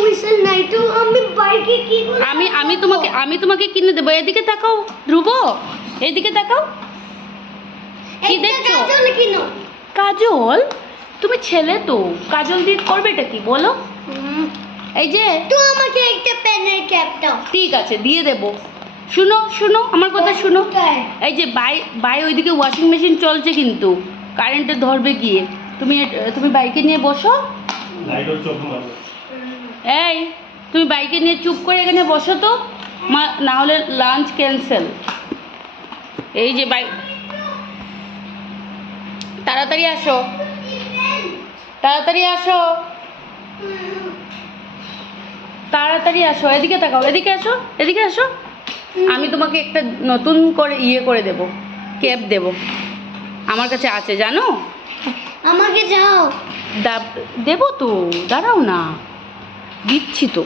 Whistle নাই তো আমি বাইকে কি আমি আমি তোমাকে আমি তোমাকে কিনে দেবো। এদিকে তাকাও ধ্রুব। এদিকে তাকাও। কি দেখছ? কাজল কিনো। কাজল? তুমি ছেলে তো। কাজল দিয়ে করবে এটা কি? বলো। এই যে। তো আমাকে একটা পেনের ক্যাপ দাও। ঠিক আছে দিয়ে দেবো। শুনো শুনো আমার কথা শুনো। এই যে বাই বাই ওইদিকে ওয়াশিং মেশিন চলছে কিন্তু। কারেন্টে ধরবে গিয়ে। তুমি তুমি বাইকে নিয়ে বসো। এই তুমি বাইকে নিয়ে চুপ করে এখানে বসো তো। মা না হলে লাঞ্চ ক্যান্সেল এই যে বাইক তাড়াতাড়ি আসো। তাড়াতাড়ি আসো। তাড়াতাড়ি আসো এদিকে তাকাও এদিকে আসো এদিকে আসো। আমি তোমাকে একটা নতুন করে ইয়ে করে দেব ক্যাব দেব। আমার কাছে আছে জানো? আমাকে যাও। দেবো তো দাঁড়াও না। দিচ্ছি তো